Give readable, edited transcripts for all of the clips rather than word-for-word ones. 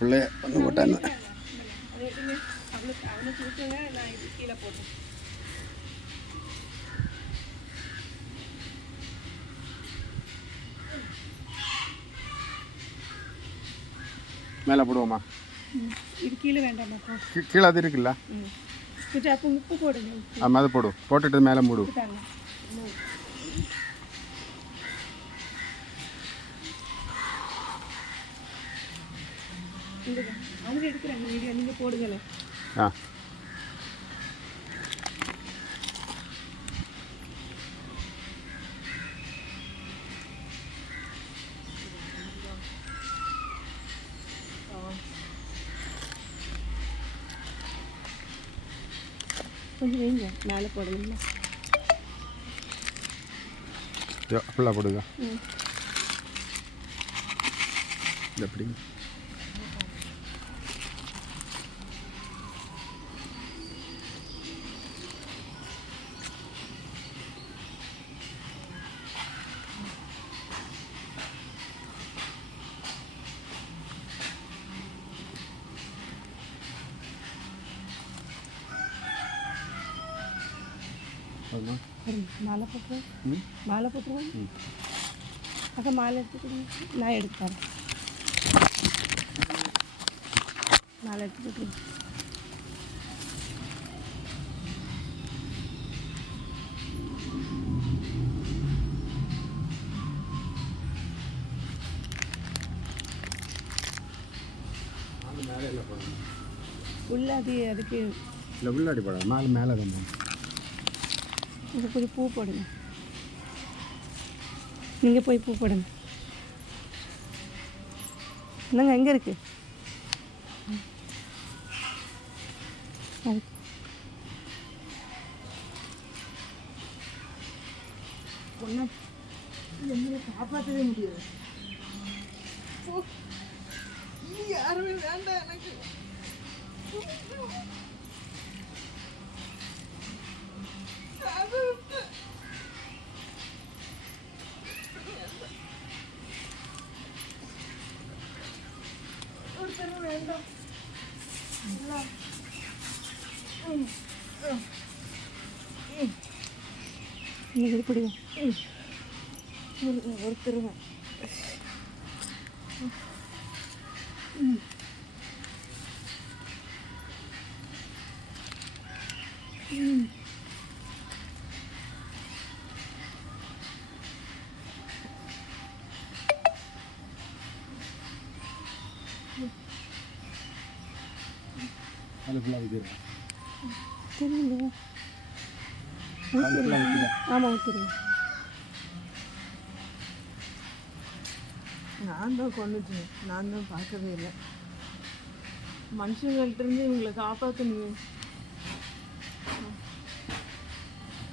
பிள்ளைய வந்து போட்டாங்க. மேலே போடுவோமா? இது கீழே வேண்டாம், கீழே அது இருக்குல்ல, அப்போ உப்பு போடுங்க. ஆமாம் அது போடு, போட்டுட்டு மேலே மூடு. அவங்க எடுக்கிறாங்க வீடியோ, நீங்கள் போடுங்களேன். ஆ கொஞ்சம் வைங்க, மேலே போடணுங்களா? ஃபுல்லாக போடுங்க. எப்படி மாலை போட்டுருவோம், மாலை போட்டுருவோம். அக்கா மாலை எடுத்துக்கிடுங்க, நான் எடுத்துறேன். மாலை எடுத்துக்கிட்டு உள்ள அதுக்கு இல்லை உள்ளாடி போட மேலே மேலே தான் போகணும். இது கொஞ்சம் பூ போடுங்க, நீங்கள் போய் பூ போடுங்க. என்னங்க எங்கே இருக்கு? காப்பாற்றவே முடியாது. யாருமே வேண்டாம் எனக்கு. ஒருத்தர் வேண்டாம். நீங்கள் பிடிங்க, ஒருத்தர் அது ஃபுல்லாக வைக்கிறேன். தெரியல, ஆமாம் ஊற்றிடுங்க. நான் தான் கொண்டுட்டேன், நான் தான் பார்க்கவே இல்லை. மனுஷங்கள்கிட்டருந்து இவங்களை காப்பாற்றணுங்க,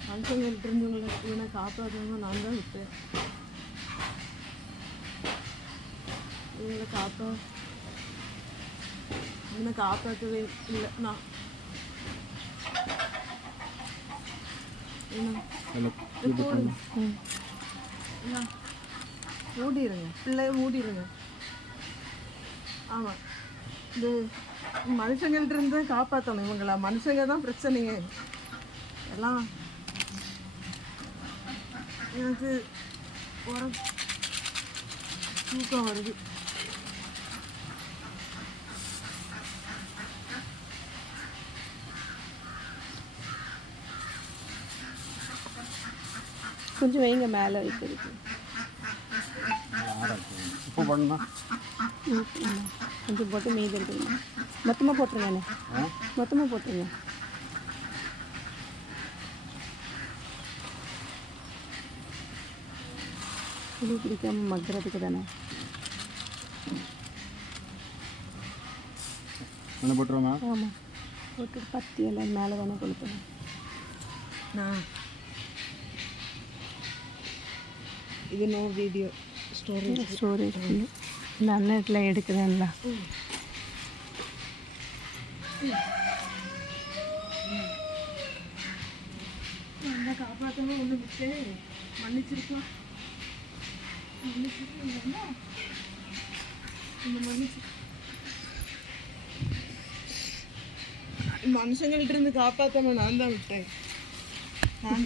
மனுஷங்கள்கிட்டருந்து இவனை காப்பாற்றணும். நான் தான் விட்டேன் இவனை இவனை காப்பாற்றவே இல்லை. நான் மூடிடுங்க, பிள்ளைய மூடிடுங்க. ஆமாம், இது மனுஷங்கள்ட்ட இருந்து காப்பாற்றணும் இவங்களா. மனுஷங்க தான் பிரச்சனைங்க எல்லாம். எனக்கு தூக்கம் வருது. கொஞ்சம் வைங்க, மேலே வைக்கிறதுக்கு உப்பு போடணுமா? கொஞ்சம் போட்டு மீதி எடுத்துங்க. மொத்தமாக போட்டுருங்க, மொத்தமாக போட்டுருங்க. புளி பிடிக்காமல் மக்கிறதுக்கு தானே. என்ன போட்டுருவோமா? ஆமாம், போட்டு பத்தி எல்லாம் மேலே தானே கொளுத்தணும். இது நோ வீடியோ ஸ்டோரேஜ் இந்த அண்ணத்தில் எடுக்குதுங்களா? நல்லா காப்பாற்றணும். ஒன்று விட்டு மன்னிச்சிருக்கோம், மன்னிச்சு மனுஷங்கள்ட்ட இருந்து காப்பாத்தாம நான் தான் விட்டேன். நான்